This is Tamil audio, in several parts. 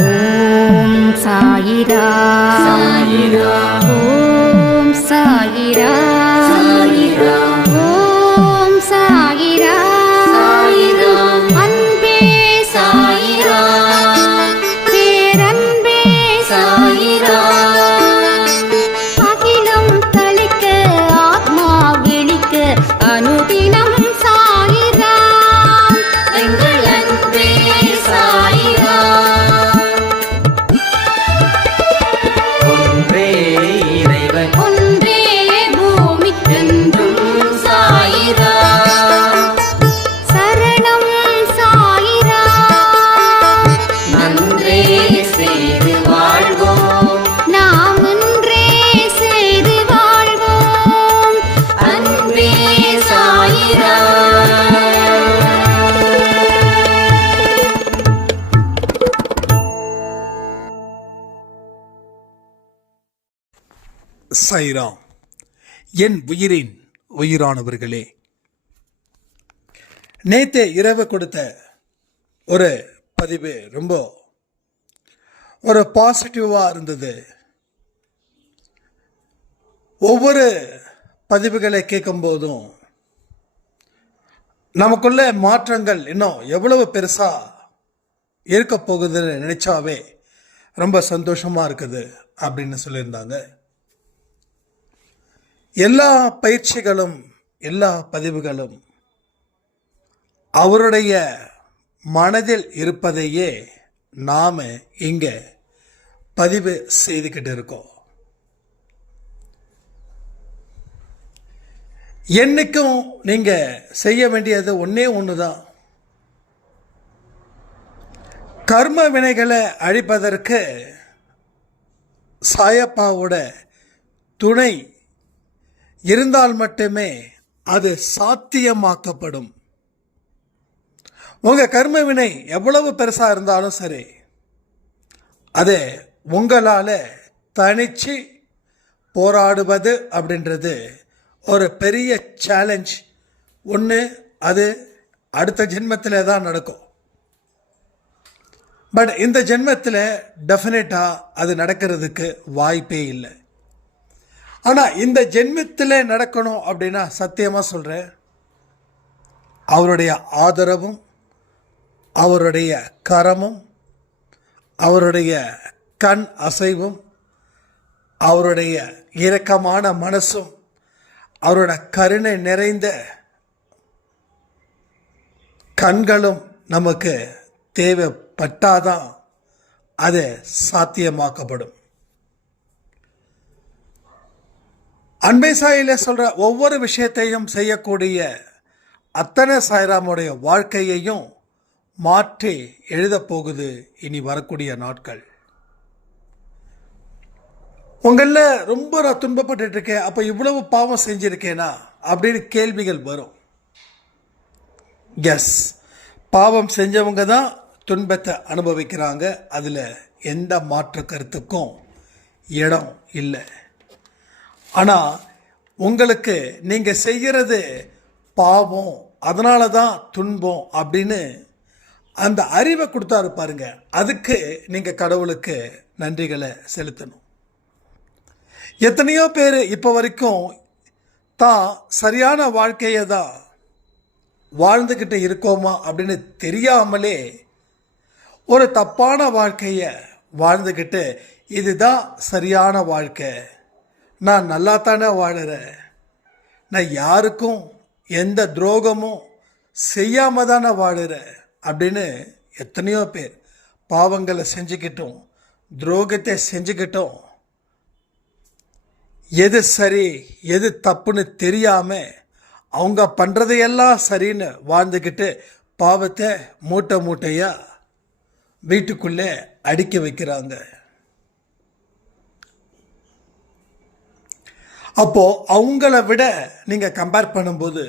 ஓம் சாயிரா சாயிரா ஓம் சாயிரா சாயிரா ஓம் சாயிரா சாயிரா அன்பே சாயிரா பேரன்பே சாயிரா அகிலம் தளிக்க ஆத்மா விழிக்க அனுதினம் சாயிரா எங்கள் அன்பே சாயிரா ஒன்றே இறைவன் ஒன்றே பூமிக்கென்றும் சாயிரா சரணம் சாயிரா நன்றே செய்து வாழ்வோம் நாம் ஒன்றே செய்து வாழ்வோம் அன்பே சாயிரா சாய்ராம். என் உயிரின் உயிரானவர்களே, நேற்று இரவு கொடுத்த ஒரு பதிவு ரொம்ப ஒரு பாசிட்டிவாக இருந்தது. ஒவ்வொரு பதிவுகளை கேட்கும்போதும் நமக்குள்ள மாற்றங்கள் இன்னும் எவ்வளவு பெருசாக இருக்க போகுதுன்னு நினைச்சாவே ரொம்ப சந்தோஷமாக இருக்குது அப்படின்னு சொல்லியிருந்தாங்க. எல்லா பயிற்சிகளும் எல்லா பதிவுகளும் அவருடைய மனதில் இருப்பதையே நாம் இங்கே பதிவு செய்துக்கிட்டு இருக்கோம். என்னைக்கும் நீங்கள் செய்ய வேண்டியது ஒன்றே ஒன்று தான். கர்ம வினைகளை அழிப்பதற்கு சாயப்பாவோட துணை இருந்தால் மட்டுமே அது சாத்தியமாக்கப்படும். உங்கள் கர்ம வினை எவ்வளவு பெருசாக இருந்தாலும் சரி, அது உங்களால் தனிச்சு போராடுவது அப்படின்றது ஒரு பெரிய சேலஞ்ச். ஒன்று, அது அடுத்த ஜென்மத்தில் தான் நடக்கும். பட் இந்த ஜென்மத்தில் டெஃபினட்டாக அது நடக்கிறதுக்கு வாய்ப்பே இல்லை. ஆனால் இந்த ஜென்மத்தில் நடக்கணும் அப்படின்னா சத்தியமாக சொல்கிறேன், அவருடைய ஆதரவும் அவருடைய கரமும் அவருடைய கண் அசைவும் அவருடைய இரக்கமான மனசும் அவரோட கருணை நிறைந்த கண்களும் நமக்கு தேவைப்பட்டாதான் அது சாத்தியமாக்கப்படும். அன்பை சாயில சொல்கிற ஒவ்வொரு விஷயத்தையும் செய்யக்கூடிய அத்தனை சாய்ராமுடைய வாழ்க்கையையும் மாற்றி எழுதப் போகுது இனி வரக்கூடிய நாட்கள். உங்களில் ரொம்ப நான் துன்பப்பட்டு இருக்கேன், அப்போ இவ்வளவு பாவம் செஞ்சுருக்கேனா அப்படின்னு கேள்விகள் வரும். எஸ், பாவம் செஞ்சவங்க தான் துன்பத்தை அனுபவிக்கிறாங்க. அதில் எந்த மாற்று கருத்துக்கும் இடம் இல்லை. ஆனால் உங்களுக்கு நீங்கள் செய்கிறது பாவம், அதனால தான் துன்பம் அப்படின்னு அந்த அறிவை கொடுத்தாரு பாருங்க. அதுக்கு நீங்கள் கடவுளுக்கு நன்றிகளை செலுத்தணும். எத்தனையோ பேர் இப்போ வரைக்கும் தான் சரியான வாழ்க்கையை தான் வாழ்ந்துக்கிட்டு இருக்கோமா அப்படின்னு தெரியாமலே ஒரு தப்பான வாழ்க்கையை வாழ்ந்துக்கிட்டு இதுதான் சரியான வாழ்க்கை, நான் நல்லா தானே வாழுறேன், நான் யாருக்கும் எந்த துரோகமும் செய்யாமல் தானே வாழுறேன் அப்படின்னு எத்தனையோ பேர் பாவங்களை செஞ்சுக்கிட்டோம், துரோகத்தை செஞ்சுக்கிட்டோம், எது சரி எது தப்புன்னு தெரியாமல் அவங்க பண்ணுறதையெல்லாம் சரின்னு வாழ்ந்துக்கிட்டு பாவத்தை மூட்டை மூட்டையாக வீட்டுக்குள்ளே அடுக்கி வைக்கிறாங்க. அப்போது அவங்கள விட நீங்கள் கம்பேர் பண்ணும்போது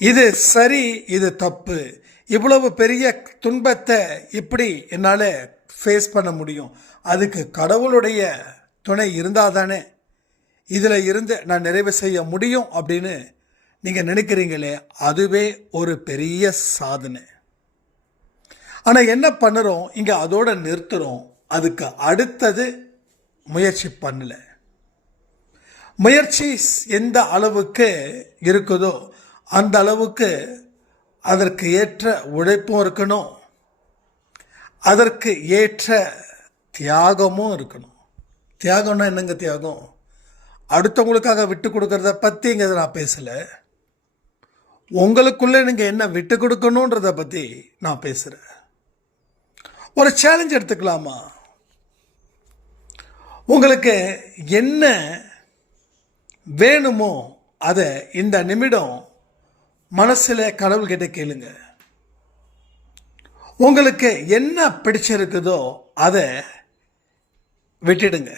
இது சரி இது தப்பு, இவ்வளவு பெரிய துன்பத்தை இப்படி என்னால் ஃபேஸ் பண்ண முடியும், அதுக்கு கடவுளுடைய துணை இருந்தால் தானே இதில் இருந்து நான் நிறைவு செய்ய முடியும் அப்படின்னு நீங்கள் நினைக்கிறீங்களே, அதுவே ஒரு பெரிய சாதனை. ஆனால் என்ன பண்ணுறோம், இங்கே அதோட நிறுத்துகிறோம். அதுக்கு அடுத்தது முயற்சி பண்ணல. முயற்சி எந்த அளவுக்கு இருக்குதோ அந்த அளவுக்கு அதற்கு ஏற்ற உழைப்பும் இருக்கணும், அதற்கு ஏற்ற தியாகமும் இருக்கணும். தியாகம்னா என்னங்க தியாகம்? அடுத்தவங்களுக்காக விட்டு கொடுக்கறத பற்றி இங்கே நான் பேசலை. உங்களுக்குள்ளே நீங்கள் என்ன விட்டு கொடுக்கணுன்றத பற்றி நான் பேசுகிறேன். ஒரு சேலஞ்ச் எடுத்துக்கலாமா? உங்களுக்கு என்ன வேணுமோ அதை இந்த நிமிடம் மனசில் கடவுள்கிட்ட கேளுங்க. உங்களுக்கு என்ன பிடிச்சிருக்குதோ அதை விட்டுடுங்க.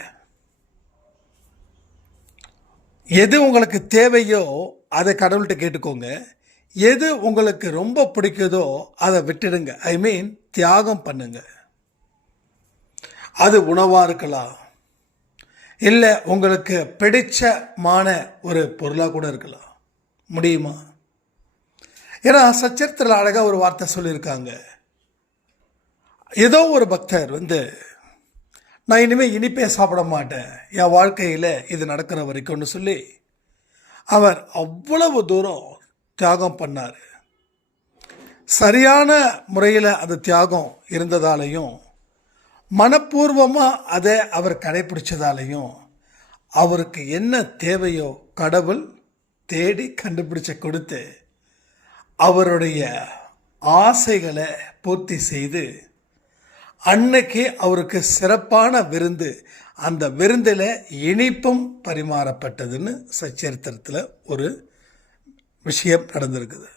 எது உங்களுக்கு தேவையோ அதை கடவுள்கிட்ட கேட்டுக்கோங்க. எது உங்களுக்கு ரொம்ப பிடிக்குதோ அதை விட்டுடுங்க. ஐ மீன் தியாகம் பண்ணுங்க. அது உணவாக இருக்கலாம், இல்லை உங்களுக்கு பிடிச்சமான ஒரு பொருளாக கூட இருக்கலாம். முடியுமா? ஏன்னா சச்சரித்திரத்தில் அழகாக ஒரு வார்த்தை சொல்லியிருக்காங்க. ஏதோ ஒரு பக்தர் நான் இனிமேல் இனிப்பே சாப்பிட மாட்டேன் என் வாழ்க்கையில் இது நடக்கிற வரைக்கும்னு சொல்லி அவர் அவ்வளவு தூரம் தியாகம் பண்ணார். சரியான முறையில் அந்த தியாகம் இருந்ததாலையும் மனப்பூர்வமாக அதை அவர் கடைப்பிடிச்சதாலையும் அவருக்கு என்ன தேவையோ கடவுள் தேடி கண்டுபிடிச்ச கொடுத்து அவருடைய ஆசைகளை பூர்த்தி செய்து அன்னைக்கு அவருக்கு சிறப்பான விருந்து, அந்த விருந்தில் இனிப்பும் பரிமாறப்பட்டதுன்னு சச்சரித்திரத்தில் ஒரு விஷயம் நடந்திருக்குது.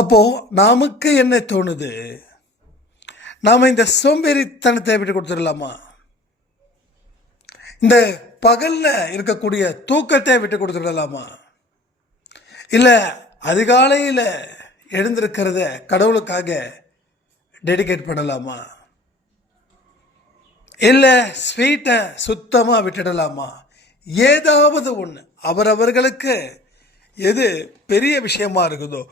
அப்போது நமக்கு என்ன தோணுது, நாம் இந்த சோம்பேறித்தனத்தை விட்டு கொடுத்துடலாமா? இந்த பகலில் இருக்கக்கூடிய தூக்கத்தை விட்டு கொடுத்துடலாமா? இல்லை அதிகாலையில் எழுந்திருக்கிறத கடவுளுக்காக டெடிகேட் பண்ணலாமா? இல்லை ஸ்வீட்டை சுத்தமாக விட்டுடலாமா? ஏதாவது ஒன்று அவரவர்களுக்கு எது பெரிய விஷயமா இருக்குதோ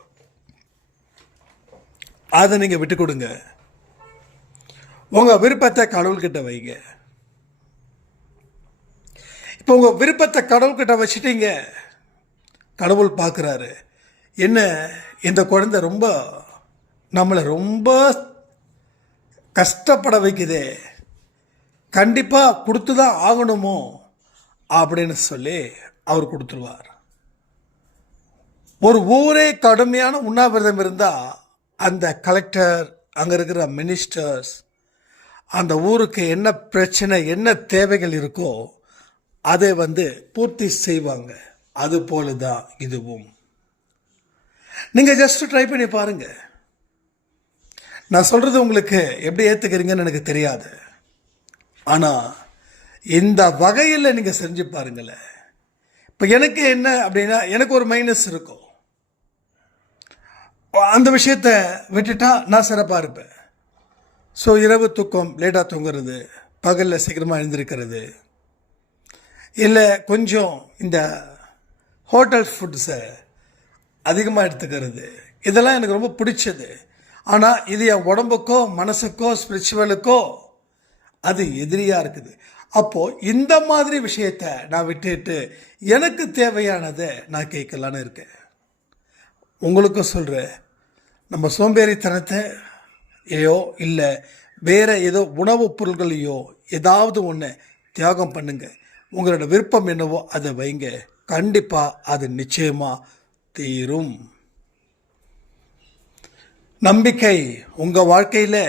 அதை நீங்கள் விட்டு கொடுங்க. உங்கள் விருப்பத்தை கடவுள்கிட்ட வைங்க. இப்போ உங்கள் விருப்பத்தை கடவுள்கிட்ட வச்சுட்டீங்க. கடவுள் பார்க்குறாரு, என்ன இந்த குழந்தை நம்மளை ரொம்ப கஷ்டப்பட வைக்குதே, கண்டிப்பாக கொடுத்து தான் ஆகணுமோ அப்படின்னு சொல்லி அவர் கொடுத்துருவார். ஒரு ஊரே கடுமையான உண்ணாவிரதம் இருந்தால் அந்த கலெக்டர், அங்கே இருக்கிற மினிஸ்டர்ஸ், அந்த ஊருக்கு என்ன பிரச்சனை என்ன தேவைகள் இருக்கோ அதை பூர்த்தி செய்வாங்க. அது போல தான் இதுவும். நீங்கள் ஜஸ்ட் ட்ரை பண்ணி பாருங்கள். நான் சொல்கிறது உங்களுக்கு எப்படி ஏற்றுக்கிறீங்கன்னு எனக்கு தெரியாது. ஆனால் இந்த வகையில் நீங்கள் செஞ்சு பாருங்களேன். இப்போ எனக்கு என்ன அப்படின்னா, எனக்கு ஒரு மைனஸ் இருக்கும். அந்த விஷயத்தை விட்டுட்டா நான் சிறப்பாக இருப்பேன். ஸோ இரவு தூக்கம் லேட்டாக தூங்குறது, பகலில் சீக்கிரமாக எழுந்திருக்கிறது, இல்லை கொஞ்சம் இந்த ஹோட்டல் ஃபுட்ஸை அதிகமாக எடுத்துக்கிறது, இதெல்லாம் எனக்கு ரொம்ப பிடிச்சது. ஆனால் இது என் உடம்புக்கோ மனசுக்கோ ஸ்பிரிச்சுவலுக்கோ அது எதிரியாக இருக்குது. அப்போது இந்த மாதிரி விஷயத்தை நான் விட்டுட்டு எனக்கு தேவையானதை நான் கேட்கலான்னு இருக்கேன். உங்களுக்கும் சொல்கிறேன், நம்ம சோம்பேறித்தனத்தையோ இல்லை வேறு ஏதோ உணவுப் பொருள்களையோ ஏதாவது ஒன்று தியாகம் பண்ணுங்க. உங்களோட விருப்பம் என்னவோ அதை வைங்க. கண்டிப்பாக அது நிச்சயமாக தீரும். நம்பிக்கை உங்கள் வாழ்க்கையில்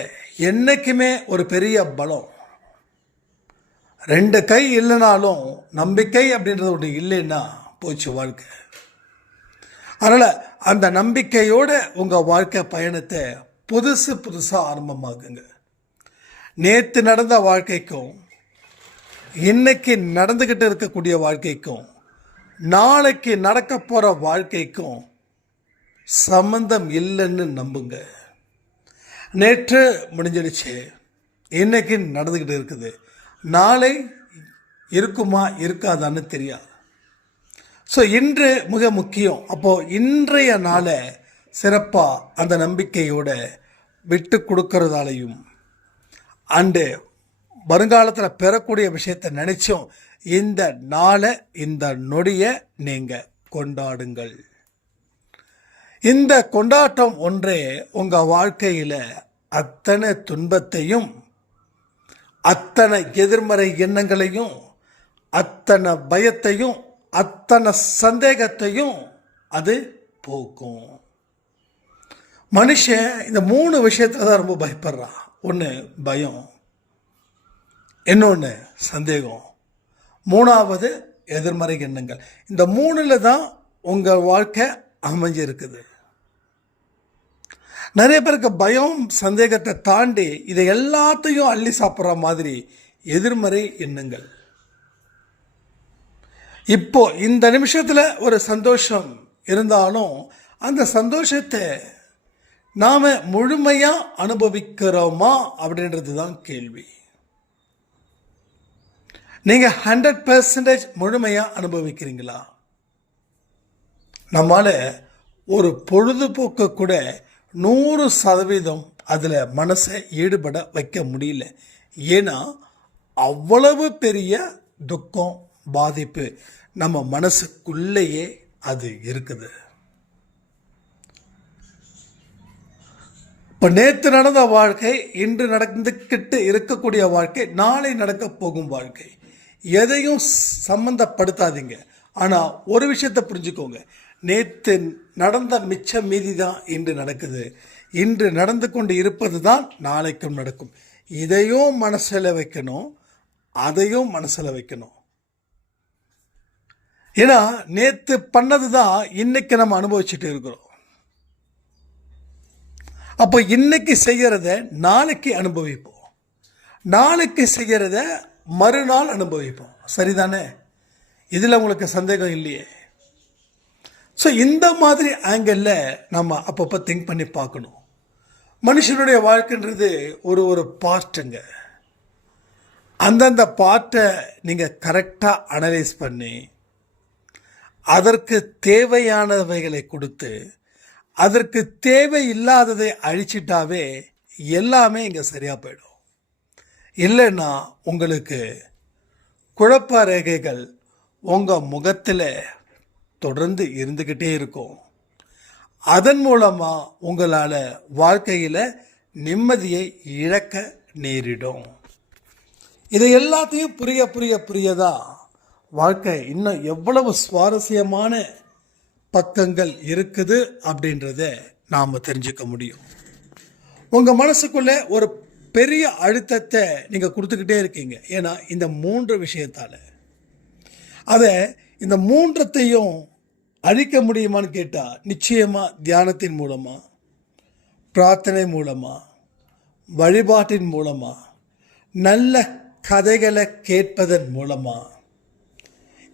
என்றைக்குமே ஒரு பெரிய பலம். 2 கை இல்லைனாலும் நம்பிக்கை அப்படின்றது ஒன்று இல்லைன்னா போச்சு வாழ்க்கை. அதனால் அந்த நம்பிக்கையோடு உங்கள் வாழ்க்கை பயணத்தை புதுசாக ஆரம்பமாகுங்க. நேற்று நடந்த வாழ்க்கைக்கும் இன்னைக்கு நடந்துக்கிட்டு இருக்கக்கூடிய வாழ்க்கைக்கும் நாளைக்கு நடக்க போகிற வாழ்க்கைக்கும் சம்பந்தம் இல்லைன்னு நம்புங்க. நேற்று முடிஞ்சிடுச்சு, இன்னைக்கு நடந்துக்கிட்டு இருக்குது, நாளை இருக்குமா இருக்காதான்னு தெரியாது. ஸோ இன்று மிக முக்கியம். அப்போது இன்றைய நாளை சிறப்பாக அந்த நம்பிக்கையோட விட்டு கொடுக்கறதாலையும் அண்டு வருங்காலத்தில் பெறக்கூடிய விஷயத்தை நினைச்சும் இந்த நாளை, இந்த நொடியை நீங்கள் கொண்டாடுங்கள். இந்த கொண்டாட்டம் ஒன்றே உங்கள் வாழ்க்கையில் அத்தனை துன்பத்தையும், அத்தனை எதிர்மறை எண்ணங்களையும், அத்தனை பயத்தையும், அத்தனை சந்தேகத்தையும் அது போக்கும். மனுஷன் இந்த 3 விஷயத்துல தான் ரொம்ப பயப்படுறான். ஒன்று பயம், இன்னொன்று சந்தேகம், 3வது எதிர்மறை எண்ணங்கள். இந்த 3ல் தான் உங்கள் வாழ்க்கை அமைஞ்சிருக்குது. நிறைய பேருக்கு பயம், சந்தேகத்தை தாண்டி இதை எல்லாத்தையும் அள்ளி சாப்பிட்ற மாதிரி எதிர்மறை எண்ணங்கள். இப்போ இந்த நிமிஷத்தில் ஒரு சந்தோஷம் இருந்தாலும் அந்த சந்தோஷத்தை நாம் முழுமையாக அனுபவிக்கிறோமா அப்படின்றது தான் கேள்வி. நீங்கள் 100% முழுமையாக அனுபவிக்கிறீங்களா? நம்மால் ஒரு பொழுதுபோக்கு கூட 100% அதில் மனசை ஈடுபட வைக்க முடியல. ஏன்னா அவ்வளவு பெரிய துக்கம், பாதிப்பு நம்ம மனசுக்குள்ளேயே அது இருக்குது. இப்போ நேற்று நடந்த வாழ்க்கை, இன்று நடந்துக்கிட்டு இருக்கக்கூடிய வாழ்க்கை, நாளை நடக்க போகும் வாழ்க்கை, எதையும் சம்பந்தப்படுத்தாதீங்க. ஆனால் ஒரு விஷயத்தை புரிஞ்சுக்கோங்க, நேற்று நடந்த மிச்ச மீதி தான் இன்று நடக்குது. இன்று நடந்து கொண்டு இருப்பது தான் நாளைக்கும் நடக்கும். இதையும் மனசில் வைக்கணும், அதையும் மனசில் வைக்கணும். ஏன்னா நேற்று பண்ணது தான் இன்னைக்கு நம்ம அனுபவிச்சுட்டு இருக்கிறோம். அப்போ இன்னைக்கு செய்கிறத நாளைக்கு அனுபவிப்போம், நாளைக்கு செய்கிறத மறுநாள் அனுபவிப்போம். சரிதானே? இதில் உங்களுக்கு சந்தேகம் இல்லையே? ஸோ இந்த மாதிரி ஆங்கிளில் நம்ம அப்பப்போ திங்க் பண்ணி பார்க்கணும். மனுஷனுடைய வாழ்க்கைன்றது ஒரு பார்ட்டுங்க. அந்தந்த பார்ட்டை நீங்கள் கரெக்டாக அனலைஸ் பண்ணி அதற்கு தேவையானவைகளை கொடுத்து அதற்கு தேவையில்லாததை அழிச்சிட்டாவே எல்லாமே இங்கே சரியாக போயிடும். இல்லைன்னா உங்களுக்கு குழப்ப ரேகைகள் உங்கள் முகத்தில் தொடர்ந்து இருந்துக்கிட்டே இருக்கும். அதன் மூலமாக உங்களால் வாழ்க்கையில் நிம்மதியை இழக்க நேரிடும். இதை எல்லாத்தையும் புரியதான் வாழ்க்கை இன்னும் எவ்வளவு சுவாரஸ்யமான பக்கங்கள் இருக்குது அப்படின்றத நாம் தெரிஞ்சுக்க முடியும். உங்கள் மனசுக்குள்ளே ஒரு பெரிய அழுத்தத்தை நீங்கள் கொடுத்துக்கிட்டே இருக்கீங்க. ஏன்னா இந்த 3 விஷயத்தால் அதை இந்த 3த்தையும் அழிக்க முடியுமான்னு கேட்டால் நிச்சயமாக தியானத்தின் மூலமாக, பிரார்த்தனை மூலமாக, வழிபாட்டின் மூலமாக, நல்ல கதைகளை கேட்பதன் மூலமாக,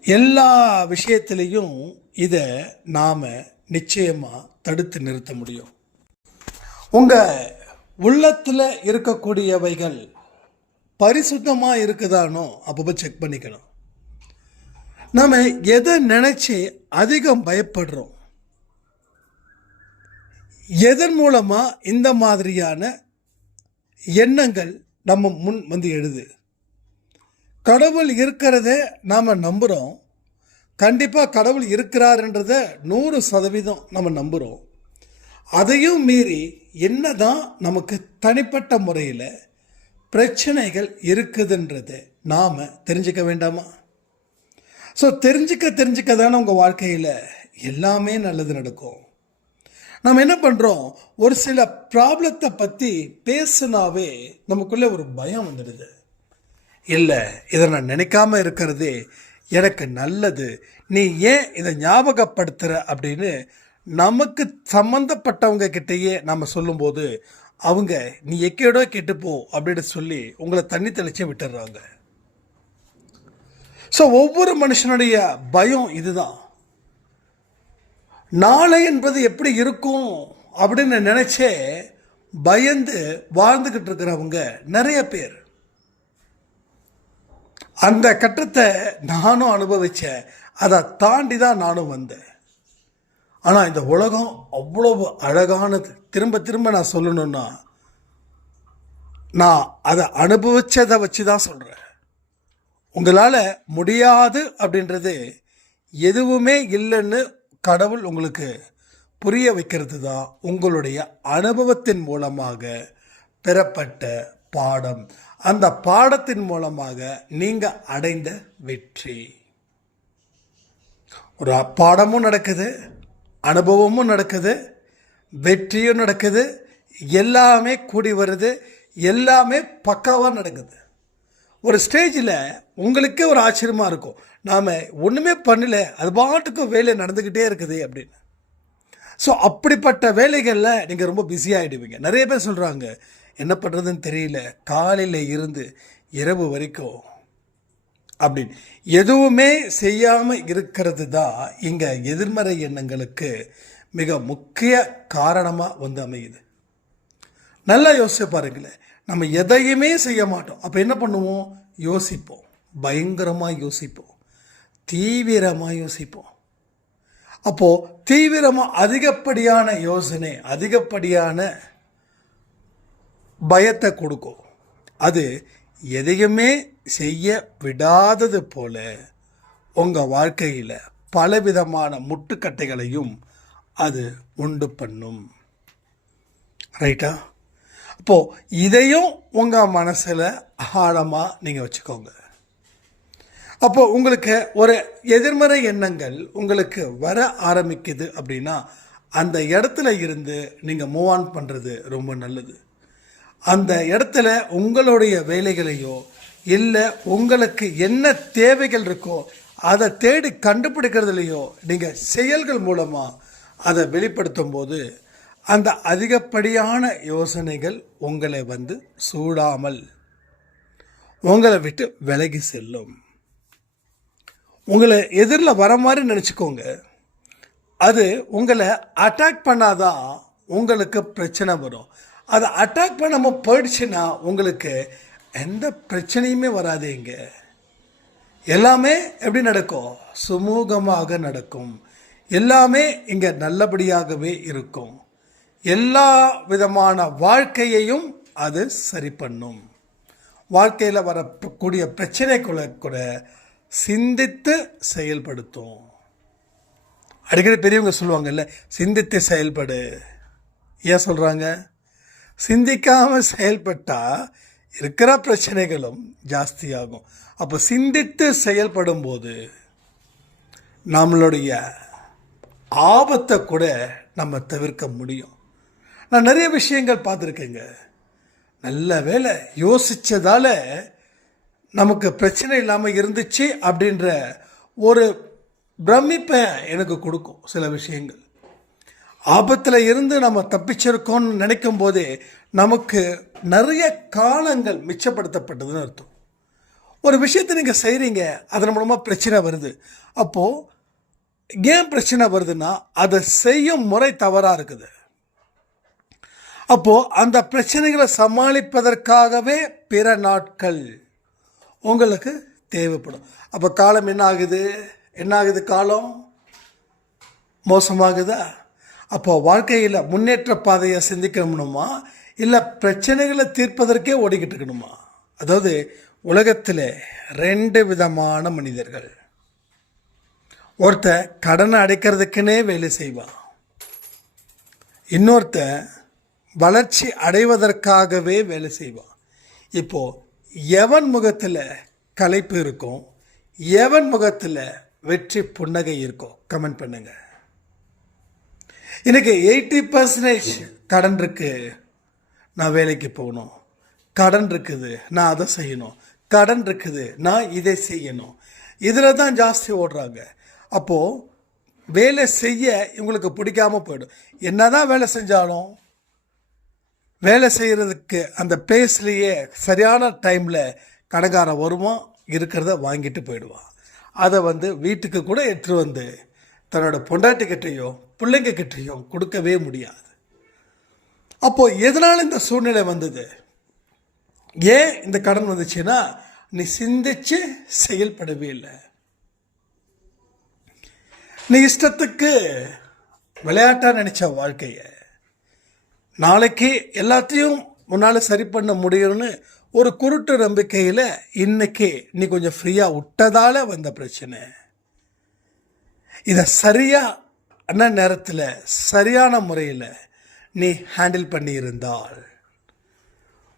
எல்லா விஷயத்திலையும் இதை நாம் நிச்சயமாக தடுத்து நிறுத்த முடியும். உங்கள் உள்ளத்தில் இருக்கக்கூடியவைகள் பரிசுத்தமாக இருக்குதானோ அப்பப்போ செக் பண்ணிக்கணும். நாம் எதை நினச்சி அதிகம் பயப்படுறோம், எதன் மூலமாக இந்த மாதிரியான எண்ணங்கள் நம்ம முன் வந்து எழுது. கடவுள் இருக்கிறத நாம் நம்புகிறோம், கண்டிப்பாக கடவுள் இருக்கிறாருன்றத 100% நம்ம நம்புகிறோம். அதையும் மீறி என்னதான் நமக்கு தனிப்பட்ட முறையில் பிரச்சனைகள் இருக்குதுன்றதை நாம் தெரிஞ்சுக்க வேண்டாமா? ஸோ தெரிஞ்சுக்க தானே உங்கள் வாழ்க்கையில் எல்லாமே நல்லது நடக்கும். நம்ம என்ன பண்ணுறோம், ஒரு சில ப்ராப்ளத்தை பற்றி பேசுனாவே நமக்குள்ளே ஒரு பயம் வந்துடுது. இல்லை, இதை நான் நினைக்காம இருக்கிறதே எனக்கு நல்லது, நீ ஏன் இதை ஞாபகப்படுத்துகிற அப்படின்னு நமக்கு சம்மந்தப்பட்டவங்க கிட்டேயே நம்ம சொல்லும்போது அவங்க நீ எக்கேடோ கெட்டுப்போ அப்படின்னு சொல்லி உங்களை தண்ணி தெளிச்சு விட்டுடுறாங்க. ஸோ ஒவ்வொரு மனுஷனுடைய பயம் இதுதான். நாளை என்பது எப்படி இருக்கும் அப்படின்னு நினைச்சே பயந்து வாழ்ந்துக்கிட்டு இருக்கிறவங்க நிறைய பேர். அந்த கட்டத்தை நானும் அனுபவித்தேன், அதை தாண்டி தான் நானும் வந்தேன். ஆனால் இந்த உலகம் அவ்வளவு அழகானது. திரும்ப நான் சொல்லணுன்னா நான் அதை அனுபவிச்சதை வச்சு தான் சொல்கிறேன். உங்களால் முடியாது அப்படின்றது எதுவுமே இல்லைன்னு கடவுள் உங்களுக்கு புரிய வைக்கிறது தான் உங்களுடைய அனுபவத்தின் மூலமாக பெறப்பட்ட பாடம். அந்த பாடத்தின் மூலமாக நீங்கள் அடைந்த வெற்றி. ஒரு பாடமும் நடக்குது, அனுபவமும் நடக்குது, வெற்றியும் நடக்குது, எல்லாமே கூடி வருது, எல்லாமே பக்காவாக நடக்குது. ஒரு ஸ்டேஜில் உங்களுக்கே ஒரு ஆச்சரியமாக இருக்கும், நாம் ஒன்றுமே பண்ணல, அது பாட்டுக்கும் வேலை நடந்துக்கிட்டே இருக்குது அப்படின்னு. ஸோ அப்படிப்பட்ட வேலைகளில் நீங்கள் ரொம்ப பிஸியாகிடுவீங்க. நிறைய பேர் சொல்கிறாங்க, என்ன பண்ணுறதுன்னு தெரியல, காலையில் இருந்து இரவு வரைக்கும் அப்படின்னு. எதுவுமே செய்யாமல் இருக்கிறது தான் இங்கே எதிர்மறை எண்ணங்களுக்கு மிக முக்கிய காரணமாக வந்து அமையுது. நல்லா யோசிச்சு பாருங்களேன். நம்ம எதையுமே செய்ய மாட்டோம். அப்போ என்ன பண்ணுவோம்? யோசிப்போம், பயங்கரமாக யோசிப்போம், தீவிரமாக யோசிப்போம். அப்போது தீவிரமாக அதிகப்படியான யோசனை அதிகப்படியான பயத்தை கொடுக்கும். அது எதையுமே செய்ய விடாதது போல உங்கள் வாழ்க்கையில் பலவிதமான முட்டுக்கட்டைகளையும் அது உண்டு பண்ணும். ரைட்டா? அப்போது இதையும் உங்கள் மனசில் ஆழமாக நீங்கள் வச்சுக்கோங்க. அப்போது உங்களுக்கு ஒரு எதிர்மறை எண்ணங்கள் உங்களுக்கு வர ஆரம்பிக்குது அப்படின்னா அந்த இடத்துல இருந்து நீங்கள் மூவ் ஆன் பண்ணுறது ரொம்ப நல்லது. அந்த இடத்துல உங்களுடைய வேலைகளையோ இல்லை உங்களுக்கு என்ன தேவைகள் இருக்கோ அதை தேடி கண்டுபிடிக்கிறதுலையோ நீங்கள் செயல்கள் மூலமாக அதை வெளிப்படுத்தும் போது அந்த அதிகப்படியான யோசனைகள் உங்களை வந்து சூடாமல் உங்களை விட்டு விலகி செல்லும். உங்களை எதிரில் வர மாதிரி நினச்சிக்கோங்க. அது உங்களை அட்டாக் பண்ணாதான் உங்களுக்கு பிரச்சனை வரும். அதை அட்டாக் பண்ணாமல் போயிடுச்சுன்னா உங்களுக்கு எந்த பிரச்சனையுமே வராதுங்க. எல்லாமே எப்படி நடக்கும்? சுமூகமாக நடக்கும். எல்லாமே இங்கே நல்லபடியாகவே இருக்கும். எல்லா விதமான வாழ்க்கையையும் அது சரி பண்ணும். வாழ்க்கையில் வரக்கூடிய பிரச்சனைக்குள்ள கூட சிந்தித்து செயல்படுத்தும். அடிக்கடி பெரியவங்க சொல்லுவாங்கல்ல, சிந்தித்து செயல்படு. ஏன் சொல்கிறாங்க? சிந்திக்காமல் செயல்பட்டால் இருக்கிற பிரச்சனைகளும் ஜாஸ்தியாகும். அப்போ சிந்தித்து செயல்படும் போது நம்மளுடைய ஆபத்தை கூட நம்ம தவிர்க்க முடியும். நான் நிறைய விஷயங்கள் பார்த்துருக்கேங்க. நல்ல வேலை யோசித்ததால் நமக்கு பிரச்சனை இல்லாமல் இருந்துச்சு அப்படின்ற ஒரு பிரமிப்பை எனக்கு கொடுக்கும். சில விஷயங்கள் ஆபத்தில் இருந்து நம்ம தப்பிச்சிருக்கோம்னு நினைக்கும் போதே நமக்கு நிறைய காலங்கள் மிச்சப்படுத்தப்பட்டதுன்னு அர்த்தம். ஒரு விஷயத்தை நீங்கள் செய்கிறீங்க, அதன் மூலமாக பிரச்சனை வருது. அப்போது ஏன் பிரச்சனை வருதுன்னா அதை செய்யும் முறை தவறாக இருக்குது. அப்போது அந்த பிரச்சனைகளை சமாளிப்பதற்காகவே பிற நாட்கள் உங்களுக்கு தேவைப்படும். அப்போ காலம் என்ன ஆகுது? காலம் மோசமாகுதா? அப்போ வாழ்க்கையில் முன்னேற்ற பாதையை சிந்திக்கணுமா இல்லை பிரச்சனைகளை தீர்ப்பதற்கே ஓடிக்கிட்டு இருக்கணுமா? அதாவது உலகத்தில் 2 விதமான மனிதர்கள். ஒருத்தன் கடனை அடைக்கிறதுக்குன்னே வேலை செய்வான், இன்னொருத்தன் வளர்ச்சி அடைவதற்காகவே வேலை செய்வான். இப்போது எவன் முகத்தில் களைப்பு இருக்கும், எவன் முகத்தில் வெற்றி புன்னகை இருக்கும்? கமெண்ட் பண்ணுங்க. எனக்கு 80% கடன் இருக்கு, நான் வேலைக்கு போகணும். கடன் இருக்குது, நான் அதை செய்யணும். கடன் இருக்குது, நான் இதை செய்யணும். இதில் தான் ஜாஸ்தி ஓடுறாங்க. அப்போது வேலை செய்ய இவங்களுக்கு பிடிக்காம போயிடும். என்ன தான் வேலை செஞ்சாலும் வேலை செய்கிறதுக்கு அந்த பிளேஸ்லேயே சரியான டைமில் கடைக்காரன் வருவான், இருக்கிறத வாங்கிட்டு போயிடுவான். அதை வீட்டுக்கு கூட எடுத்துகிட்டு வந்து தன்னோட பொண்டாட்டிக்கிட்டையும் பிள்ளைங்கக்கிட்டையும் கொடுக்கவே முடியாது. அப்போது எதனால் இந்த சூழ்நிலை வந்தது? ஏன் இந்த கடன் வந்துச்சுன்னா நீ சிந்திச்சு செயல்படவே இல்லை. நீ இஷ்டத்துக்கு விளையாட்டாக நினச்ச வாழ்க்கையை நாளைக்கு எல்லாத்தையும் உன்னால் சரி பண்ண முடியும்னு ஒரு குருட்டு நம்பிக்கையில் இன்னைக்கு நீ கொஞ்சம் ஃப்ரீயாக விட்டதால வந்த பிரச்சனை. இதை சரியான நேரத்தில் சரியான முறையில் நீ ஹேண்டில் பண்ணியிருந்தால்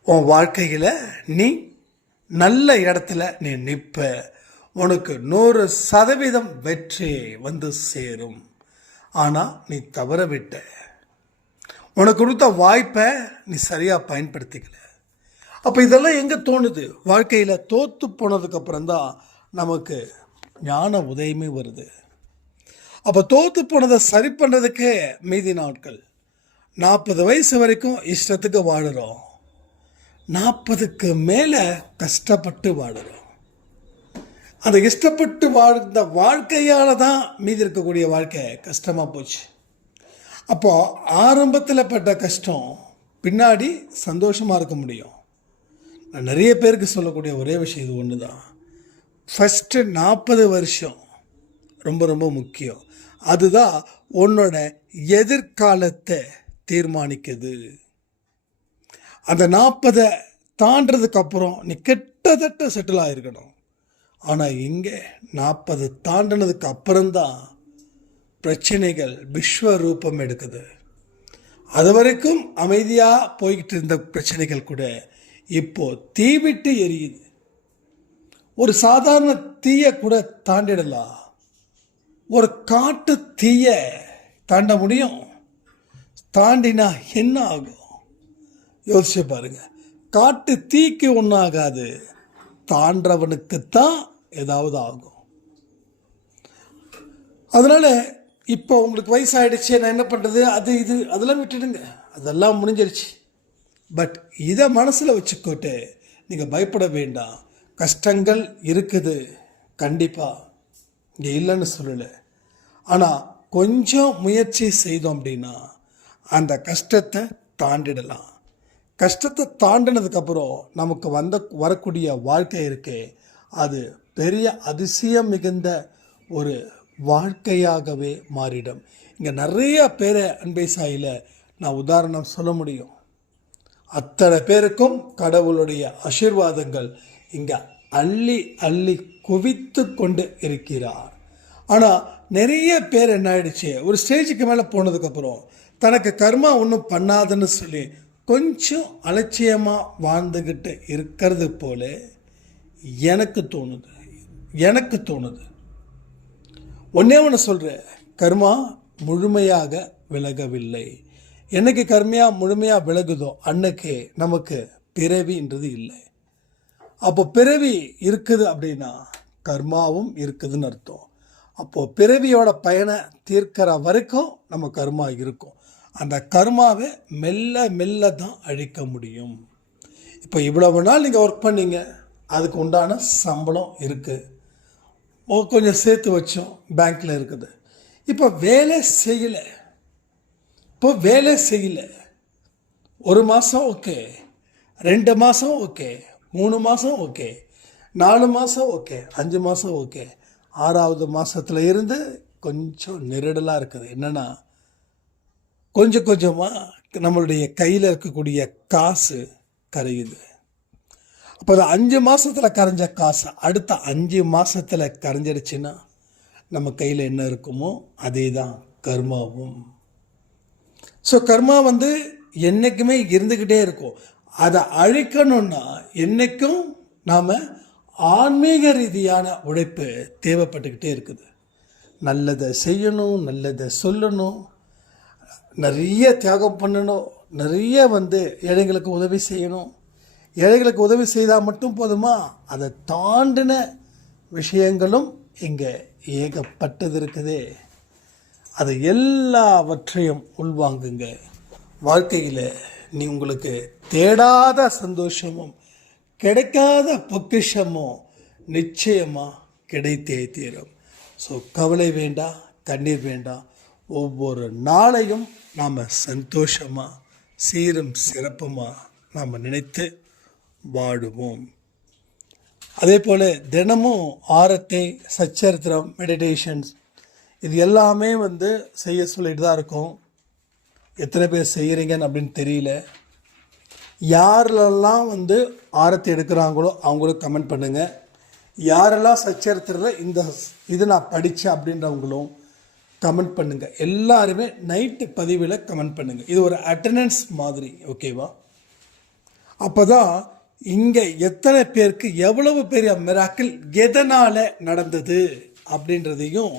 உன் வாழ்க்கையில் நீ நல்ல இடத்துல நீ நிற்ப. உனக்கு 100% வெற்றி வந்து சேரும். ஆனால் நீ தவற விட்ட. உனக்கு கொடுத்த வாய்ப்பை நீ சரியாக பயன்படுத்திக்கல. அப்போ இதெல்லாம் எங்கே தோணுது? வாழ்க்கையில் தோற்று போனதுக்கப்புறம் தான் நமக்கு ஞான உதயமே வருது. அப்போ தோற்று போனதை சரி பண்ணுறதுக்கே மீதி நாட்கள் 40 வயசு வரைக்கும் இஷ்டத்துக்கு வாழுறோம். 40க்கு மேலே கஷ்டப்பட்டு வாழுறோம். அந்த இஷ்டப்பட்டு வாழ்ந்த வாழ்க்கையால் தான் மீதி இருக்கக்கூடிய வாழ்க்கை கஷ்டமாக போச்சு. அப்போது ஆரம்பத்தில் பட்ட கஷ்டம் பின்னாடி சந்தோஷமாக இருக்க முடியும். நான் நிறைய பேருக்கு சொல்லக்கூடிய ஒரே விஷயம் இது ஒன்று தான். ஃபஸ்ட்டு 40 வருஷம் ரொம்ப ரொம்ப முக்கியம். அதுதான் உன்னோட எதிர்காலத்தை தீர்மானிக்குது. அந்த 40 தாண்டதுக்கப்புறம் நீ கிட்டத்தட்ட செட்டில் ஆகிருக்கணும். ஆனால் இங்கே 40 தாண்டினதுக்கு அப்புறம்தான் பிரச்சனைகள் விஸ்வரூபம் எடுக்குது. அது வரைக்கும் அமைதியாக போய்கிட்டு இருந்த பிரச்சனைகள் கூட இப்போ தீவிட்டு எரியுது. ஒரு சாதாரண தீயை கூட தாண்டிடலாம். ஒரு காட்டு தீயை தாண்ட முடியும். தாண்டினா என்ன ஆகும் யோசிச்சு பாருங்க. காட்டு தீக்கு ஒன்றும் ஆகாது, தாண்டவனுக்குத்தான் ஏதாவது ஆகும். அதனால இப்போ உங்களுக்கு வயசாயிடுச்சு, நான் என்ன பண்ணுறது, அது இது அதெல்லாம் விட்டுடுங்க, அதெல்லாம் முடிஞ்சிருச்சு. பட் இதை மனசில் வச்சுக்கோட்டு நீங்கள் பயப்பட வேண்டாம். கஷ்டங்கள் இருக்குது கண்டிப்பாக, இங்கே இல்லைன்னு சொல்லலை. ஆனால் கொஞ்சம் முயற்சி செய்தோம் அப்படின்னா அந்த கஷ்டத்தை தாண்டிடலாம். கஷ்டத்தை தாண்டினதுக்கப்புறம் நமக்கு வரக்கூடிய வாழ்க்கை இருக்கே, அது பெரிய அதிசயம் மிகுந்த ஒரு வாழ்க்கையாகவே மாறிடும். இங்கே நிறைய பேரை அன்பை சாயில நான் உதாரணம் சொல்ல முடியும். அத்தனை பேருக்கும் கடவுளுடைய ஆசீர்வாதங்கள் இங்கே அள்ளி அள்ளி குவித்து கொண்டு இருக்கிறார். ஆனால் நிறைய பேர் என்ன ஆயிடுச்சு, ஒரு ஸ்டேஜுக்கு மேலே போனதுக்கப்புறம் தனக்கு கர்மா ஒன்றும் பண்ணாதுன்னு சொல்லி கொஞ்சம் அலட்சியமாக வாழ்ந்துக்கிட்டு இருக்கிறது போல எனக்கு தோணுது. ஒன்றே ஒன்று சொல்கிறேன், கர்மா முழுமையாக விலகவில்லை. என்னைக்கு கர்மையாக முழுமையாக விலகுதோ அன்னைக்கு நமக்கு பிறவின்றது இல்லை. அப்போ பிறவி இருக்குது அப்படின்னா கர்மாவும் இருக்குதுன்னு அர்த்தம். அப்போது பிறவியோட பயனை தீர்க்கிற வரைக்கும் நம்ம கர்மா இருக்கும். அந்த கர்மாவை மெல்ல மெல்ல தான் அழிக்க முடியும். இப்போ இவ்வளவு நாள் நீங்கள் ஒர்க் பண்ணீங்க, அதுக்கு உண்டான சம்பளம் இருக்குது, கொஞ்சம் சேர்த்து வச்சோம் பேங்க்கில் இருக்குது. இப்போ வேலை செய்யலை, 1 மாதம் ஓகே, 2 மாதம் ஓகே, 3 மாதம் ஓகே, 4 மாதம் ஓகே, 5 மாதம் ஓகே, 6வது மாதத்தில் இருந்து கொஞ்சம் நெருடலாக இருக்குது. என்னென்னா கொஞ்சம் கொஞ்சமாக நம்மளுடைய கையில் இருக்கக்கூடிய காசு கரையுது. அப்போ அது 5 மாதத்தில் கரைஞ்ச காசு அடுத்த 5 மாதத்தில் கரைஞ்சிடுச்சுன்னா நம்ம கையில் என்ன இருக்குமோ அதே தான் கர்மாவும். ஸோ கர்மா என்றைக்குமே இருந்துக்கிட்டே இருக்கும். அதை அழிக்கணும்னா என்றைக்கும் நாம் ஆன்மீக ரீதியான உழைப்பு தேவைப்பட்டுக்கிட்டே இருக்குது. நல்லதை செய்யணும், நல்லதை சொல்லணும், நிறைய தியாகம் பண்ணணும், நிறைய ஏழைங்களுக்கு உதவி செய்யணும். ஏழைகளுக்கு உதவி செய்தால் மட்டும் போதுமா? அதை தாண்டின விஷயங்களும் இங்கே ஏகப்பட்டது இருக்குதே. அது எல்லாவற்றையும் உள்வாங்குங்க. வாழ்க்கையில் நீ உங்களுக்கு தேடாத சந்தோஷமும் கிடைக்காத பொக்கிஷமும் நிச்சயமாக கிடைத்தே தீரும். ஸோ கவலை வேண்டாம், கண்ணீர் வேண்டாம். ஒவ்வொரு நாளையும் நாம் சந்தோஷமாக சீரும் சிறப்புமாக நாம் நினைத்து வாடுவோம். அதே போல் தினமும் ஆரத்தை, சச்சரித்திரம், மெடிடேஷன்ஸ் இது எல்லாமே செய்ய சொல்லிட்டு தான் இருக்கோம். எத்தனை பேர் செய்கிறீங்கன்னு அப்படின்னு தெரியல. யாரெல்லாம் ஆரத்தி எடுக்கிறாங்களோ அவங்களும் கமெண்ட் பண்ணுங்கள். யாரெல்லாம் சச்சரித்திரத்தில் இது நான் படித்தேன் அப்படின்றவங்களும் கமெண்ட் பண்ணுங்கள். எல்லாருமே நைட்டு பதிவில் கமெண்ட் பண்ணுங்கள். இது ஒரு அட்டண்டன்ஸ் மாதிரி, ஓகேவா? அப்போ தான் இங்கே எத்தனை பேருக்கு எவ்வளவு பெரிய மிராக்கிள் எதனால் நடந்தது அப்படின்றதையும்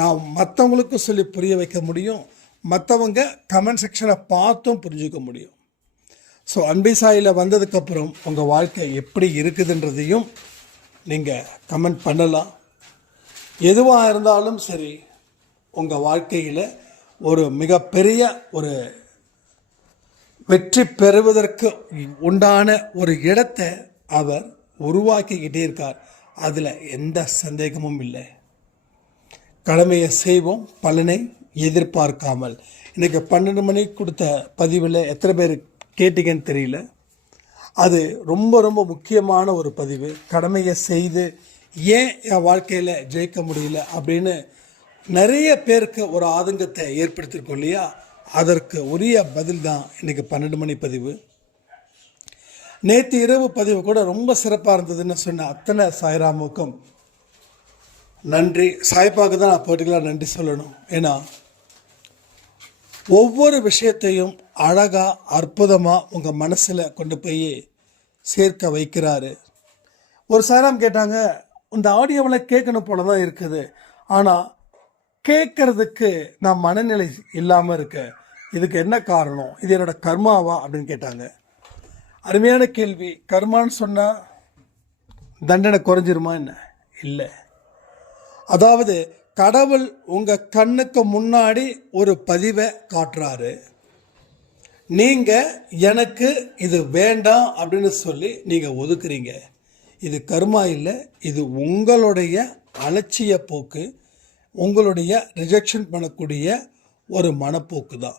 நான் மற்றவங்களுக்கும் சொல்லி புரிய வைக்க முடியும். மற்றவங்க கமெண்ட் செக்ஷனை பார்த்தும் புரிஞ்சுக்க முடியும். ஸோ அன்பை சாயில் வந்ததுக்கப்புறம் உங்கள் வாழ்க்கை எப்படி இருக்குதுன்றதையும் நீங்கள் கமெண்ட் பண்ணலாம். எதுவாக இருந்தாலும் சரி, உங்கள் வாழ்க்கையில் ஒரு மிகப்பெரிய ஒரு வெற்றி பெறுவதற்கு உண்டான ஒரு இடத்தை அவர் உருவாக்கிக்கிட்டே இருக்கார். அதில் எந்த சந்தேகமும் இல்லை. கடமையை செய்வோம், பலனை எதிர்பார்க்காமல். இன்றைக்கி 12 மணிக்கு கொடுத்த பதிவில் எத்தனை பேர் கேட்டீங்கன்னு தெரியல. அது ரொம்ப ரொம்ப முக்கியமான ஒரு பதிவு. கடமையை செய்து ஏன் என் வாழ்க்கையில் ஜெயிக்க முடியல அப்படின்னு நிறைய பேருக்கு ஒரு ஆதங்கத்தை ஏற்படுத்தியிருக்கோம் இல்லையா? அதற்கு உரிய பதில் தான் இன்றைக்கி 12 மணி பதிவு. நேற்று இரவு பதிவு கூட ரொம்ப சிறப்பாக இருந்ததுன்னு சொன்ன அத்தனை சாய்ராமுக்கும் நன்றி. சாய்பாவுக்கு தான் நான் பர்டிகுலராக நன்றி சொல்லணும். ஏன்னா ஒவ்வொரு விஷயத்தையும் அழகாக அற்புதமாக உங்கள் மனசில் கொண்டு போய் சேர்க்க வைக்கிறாரு. ஒரு சாய்ராம் கேட்டாங்க, இந்த ஆடியோவில் கேட்கணும் போல தான் இருக்குது, ஆனால் கேட்கறதுக்கு நான் மனநிலை இல்லாமல் இருக்கேன், இதுக்கு என்ன காரணம்? இது என்னோட கர்மாவா அப்படின்னு கேட்டாங்க. அருமையான கேள்வி. கர்மான்னு சொன்னால் தண்டனை குறைஞ்சிருமா என்ன? இல்லை. அதாவது கடவுள் உங்கள் கண்ணுக்கு முன்னாடி ஒரு பதிவை காட்டுறாரு. நீங்கள் எனக்கு இது வேண்டாம் அப்படின்னு சொல்லி நீங்கள் ஒதுக்குறீங்க. இது கர்மா இல்லை, இது உங்களுடைய அலட்சிய போக்கு, உங்களுடைய ரிஜெக்ஷன் பண்ணக்கூடிய ஒரு மனப்போக்கு தான்.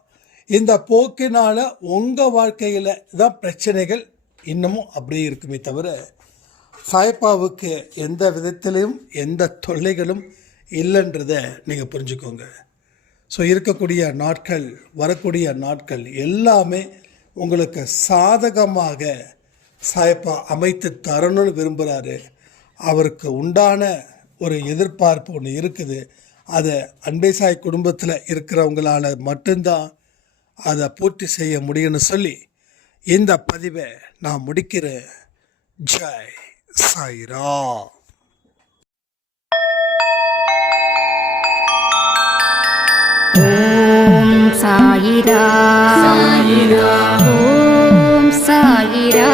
இந்த போக்கினால் உங்கள் வாழ்க்கையில் தான் பிரச்சனைகள் இன்னமும் அப்படியே இருக்குமே தவிர சாய்பாவுக்கு எந்த விதத்திலையும் எந்த தொல்லைகளும் இல்லைன்றதை நீங்கள் புரிஞ்சுக்கோங்க. ஸோ இருக்கக்கூடிய நாட்கள், வரக்கூடிய நாட்கள் எல்லாமே உங்களுக்கு சாதகமாக சாய்பா அமைத்து தரணும்னு விரும்புகிறாரு. அவருக்கு உண்டான ஒரு எதிர்பார்ப்பு ஒன்று இருக்குது. அதை அன்பை சாய் குடும்பத்தில் இருக்கிறவங்களால் மட்டும்தான் அதை பூர்த்தி செய்ய முடியும்னு சொல்லி இந்த பதிவை நான் முடிக்கிறேன். ஜெய் சாய்ரா. ஓம் சாயிரா. சாயிரா. ஓம் சாயிரா.